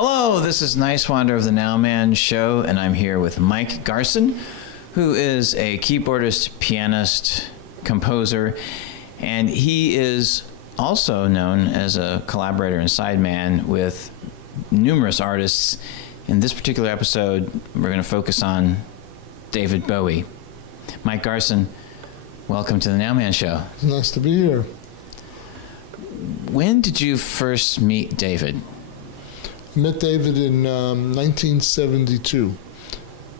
Hello, this is Niswander of the NOWMAN show, and I'm here with Mike Garson, who is a keyboardist, pianist, composer, and he is also known as a collaborator and sideman with numerous artists. In this particular episode, we're going to focus on David Bowie. Mike Garson, welcome to the NOWMAN show. Nice to be here. When did you first meet David? I met David in 1972.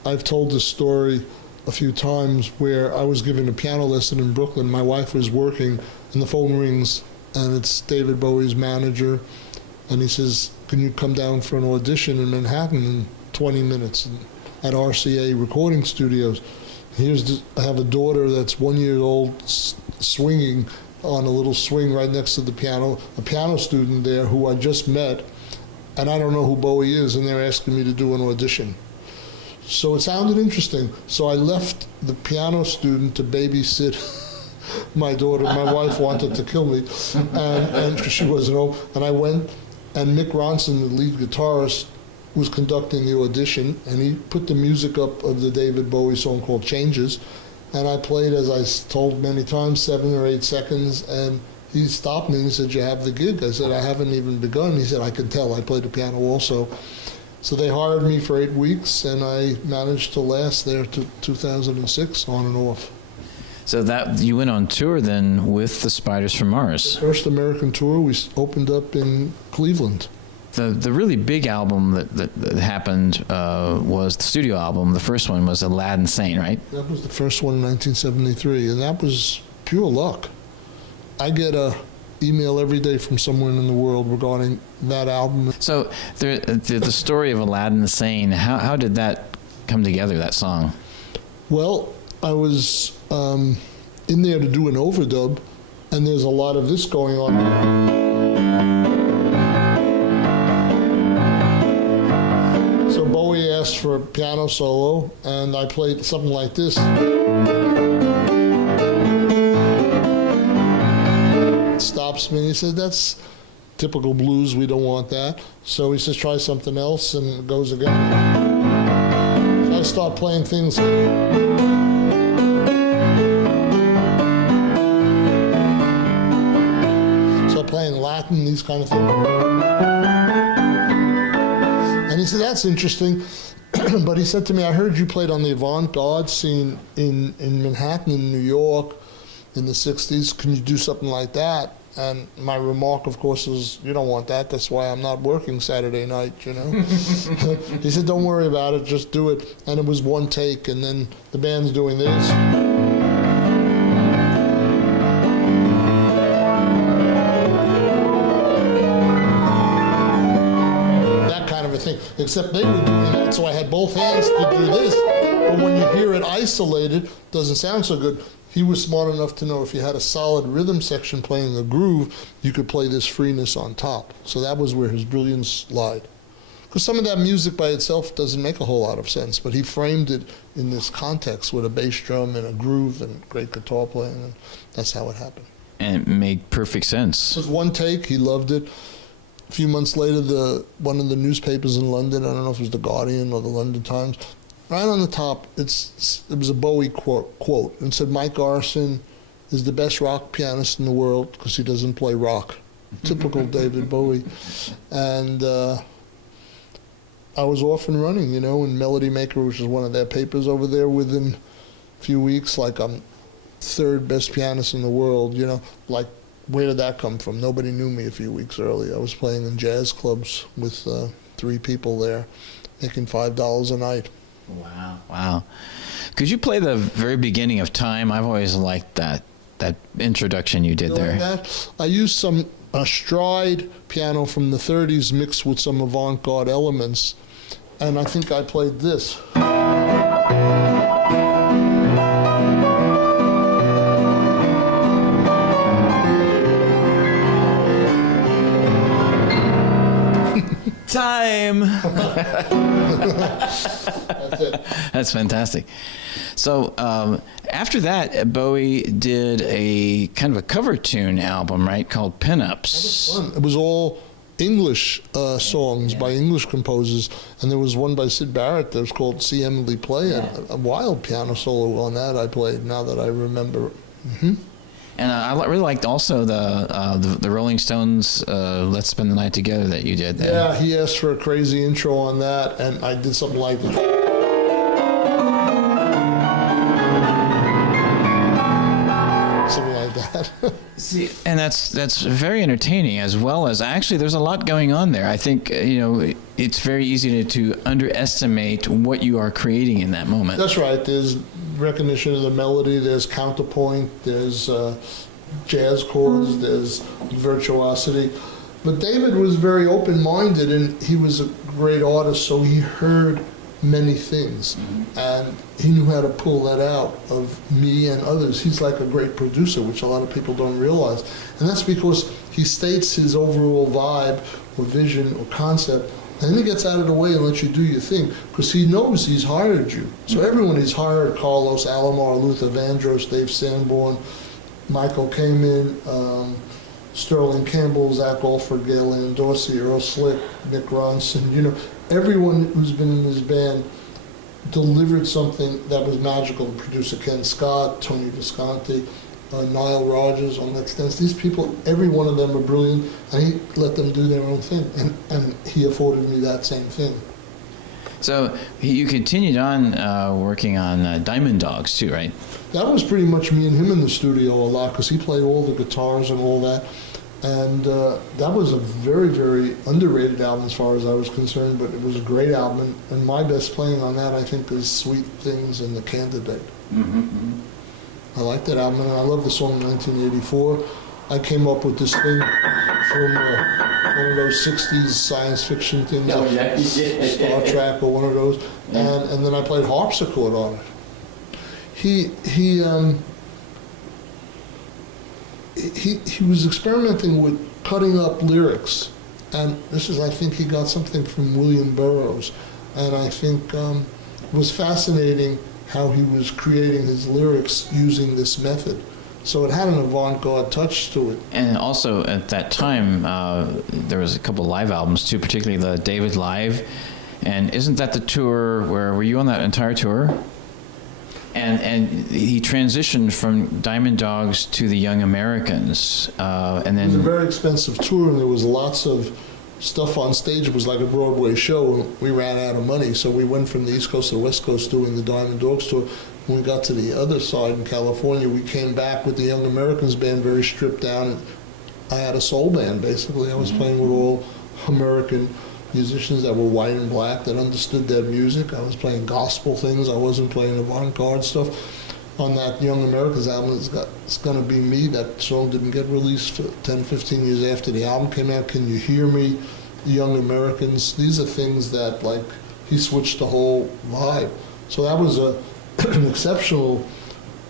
I've told this story a few times where I was given a piano lesson in Brooklyn. My wife was working and the phone rings and it's David Bowie's manager, and he says, "Can you come down for an audition in Manhattan in 20 minutes at RCA Recording Studios? I have a daughter that's 1 year old swinging on a little swing right next to the piano, a piano student there who I just met, and I don't know who Bowie is, and they're asking me to do an audition." So it sounded interesting. So I left the piano student to babysit my daughter. My wife wanted to kill me, and she wasn't home. And I went, and Mick Ronson, the lead guitarist, was conducting the audition, and he put the music up of the David Bowie song called Changes, and I played, as I told many times, 7 or 8 seconds, and he stopped me and he said, "You have the gig?" I said, "I haven't even begun." He said, "I can tell, I play the piano also." So they hired me for 8 weeks, and I managed to last there to 2006, on and off. So that you went on tour then with the Spiders from Mars. The first American tour, we opened up in Cleveland. The really big album that happened was the studio album. The first one was Aladdin, Sane, right? That was the first one in 1973, and that was pure luck. I get a email every day from somewhere in the world regarding that album. So the story of Aladdin, Sane, how did that come together, that song? Well, I was in there to do an overdub, and there's a lot of this going on. So Bowie asked for a piano solo, and I played something like this. Stops me and he said, "That's typical blues, we don't want that." So he says, "Try something else," and it goes again. So I start playing things. So playing Latin, these kind of things. And he said, "That's interesting." But he said to me, "I heard you played on the avant-garde scene in Manhattan, in New York, in the 60s. Can you do something like that?" And my remark, of course, was, "You don't want that. That's why I'm not working Saturday night, you know." He said, "Don't worry about it. Just do it." And it was one take, and then the band's doing this. That kind of a thing. Except they were doing that, so I had both hands to do this. But when you hear it isolated, it doesn't sound so good. He was smart enough to know if you had a solid rhythm section playing a groove, you could play this freeness on top. So that was where his brilliance lied. Because some of that music by itself doesn't make a whole lot of sense, but he framed it in this context with a bass drum and a groove and great guitar playing, and that's how it happened. And it made perfect sense. It was one take, he loved it. A few months later, one of the newspapers in London, I don't know if it was The Guardian or the London Times, right on the top, it was a Bowie quote, and said, "Mike Garson is the best rock pianist in the world because he doesn't play rock." Typical David Bowie. And I was off and running, you know, in Melody Maker, which is one of their papers over there, within a few weeks, like I'm third best pianist in the world, you know. Like, where did that come from? Nobody knew me a few weeks earlier. I was playing in jazz clubs with 3 people there, making $5 a night. Wow. Could you play the very beginning of Time? I've always liked that introduction you did there. That? I used a stride piano from the 30s mixed with some avant-garde elements, and I think I played this. Time. That's it. That's fantastic. So after that, Bowie did a kind of a cover tune album, right, called Pinups. Fun. It was all English songs by English composers, and there was one by Syd Barrett that was called "See Emily Play," and a wild piano solo on that I played. Now that I remember. Mm-hmm. And I really liked also the Rolling Stones "Let's Spend the Night Together" that you did there. Yeah, he asked for a crazy intro on that, and I did something like that. Something like that. See, and that's very entertaining, as well as actually there's a lot going on there. I think it's very easy to underestimate what you are creating in that moment. That's right. There's recognition of the melody. There's counterpoint. There's jazz chords. There's virtuosity. But David was very open-minded, and he was a great artist, so he heard many things, and he knew how to pull that out of me and others. He's like a great producer, which a lot of people don't realize, and that's because he states his overall vibe or vision or concept, and then he gets out of the way and lets you do your thing, because he knows he's hired you. So everyone he's hired, Carlos Alomar, Luther Vandross, Dave Sanborn, Michael Kamen, Sterling Campbell, Zach Alford, Gail Ann Dorsey, Earl Slick, Nick Ronson, everyone who's been in this band delivered something that was magical. Producer Ken Scott, Tony Visconti, Nile Rodgers on Let's Dance. These people, every one of them are brilliant, and he let them do their own thing, and he afforded me that same thing. So you continued on working on Diamond Dogs too, right? That was pretty much me and him in the studio a lot, because he played all the guitars and all that. And that was a very, very underrated album as far as I was concerned, but it was a great album. And my best playing on that, I think, is Sweet Things and The Candidate. Mm-hmm. I like that album, and I love the song 1984. I came up with this thing from one of those 60s science fiction things, like Star Trek or one of those, and then I played harpsichord on it. He was experimenting with cutting up lyrics, and this is, I think, he got something from William Burroughs, and I think it was fascinating how he was creating his lyrics using this method. So it had an avant-garde touch to it. And also at that time, there was a couple live albums too, particularly the David Live. And isn't that the tour were you on that entire tour? And he transitioned from Diamond Dogs to the Young Americans, and then it was a very expensive tour, and there was lots of stuff on stage. It was like a Broadway show, and we ran out of money, so we went from the East Coast to the West Coast doing the Diamond Dogs tour. When we got to the other side in California, we came back with the Young Americans band, very stripped down. And I had a soul band, basically. I was playing with all American musicians that were white and black, that understood their music. I was playing gospel things. I wasn't playing avant-garde stuff. On that Young Americans album, It's Gonna Be Me. That song didn't get released for 10, 15 years after the album came out. Can You Hear Me? The Young Americans. These are things that, like, he switched the whole vibe. So that was an exceptional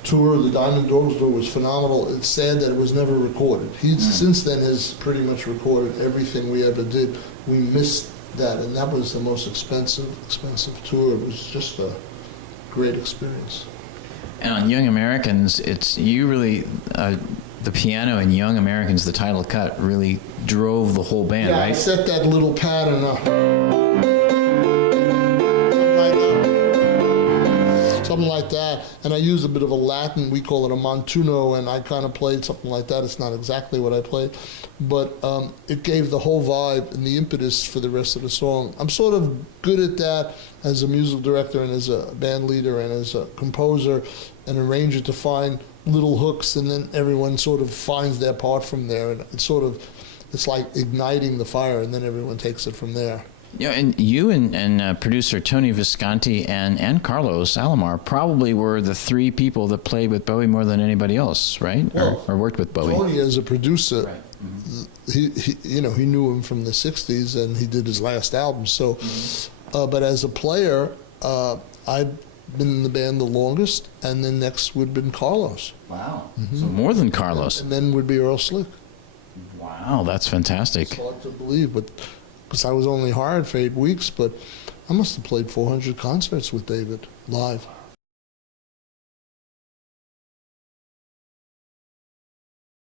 tour. The Diamond Dogs tour was phenomenal. It's sad that it was never recorded. He since then has pretty much recorded everything we ever did. We missed that, and that was the most expensive tour. It was just a great experience. And on Young Americans, it's you really the piano in Young Americans, the title cut, really drove the whole band, yeah, right? I set that little pattern up. Something like that, and I used a bit of a Latin, we call it a montuno, and I kind of played something like that. It's not exactly what I played, but it gave the whole vibe and the impetus for the rest of the song. I'm sort of good at that as a musical director and as a band leader and as a composer and arranger, to find little hooks, and then everyone sort of finds their part from there, and it's like igniting the fire, and then everyone takes it from there. Yeah, and you and producer Tony Visconti and Carlos Alomar probably were the three people that played with Bowie more than anybody else, right? Well, or worked with Bowie. Tony, as a producer, right. Mm-hmm. he knew him from the '60s, and he did his last album. So, but as a player, I've been in the band the longest, and then next would have been Carlos. Wow. Mm-hmm. So more than Carlos. And then would be Earl Slick. Wow, that's fantastic. It's hard to believe, but because I was only hired for 8 weeks, but I must have played 400 concerts with David live.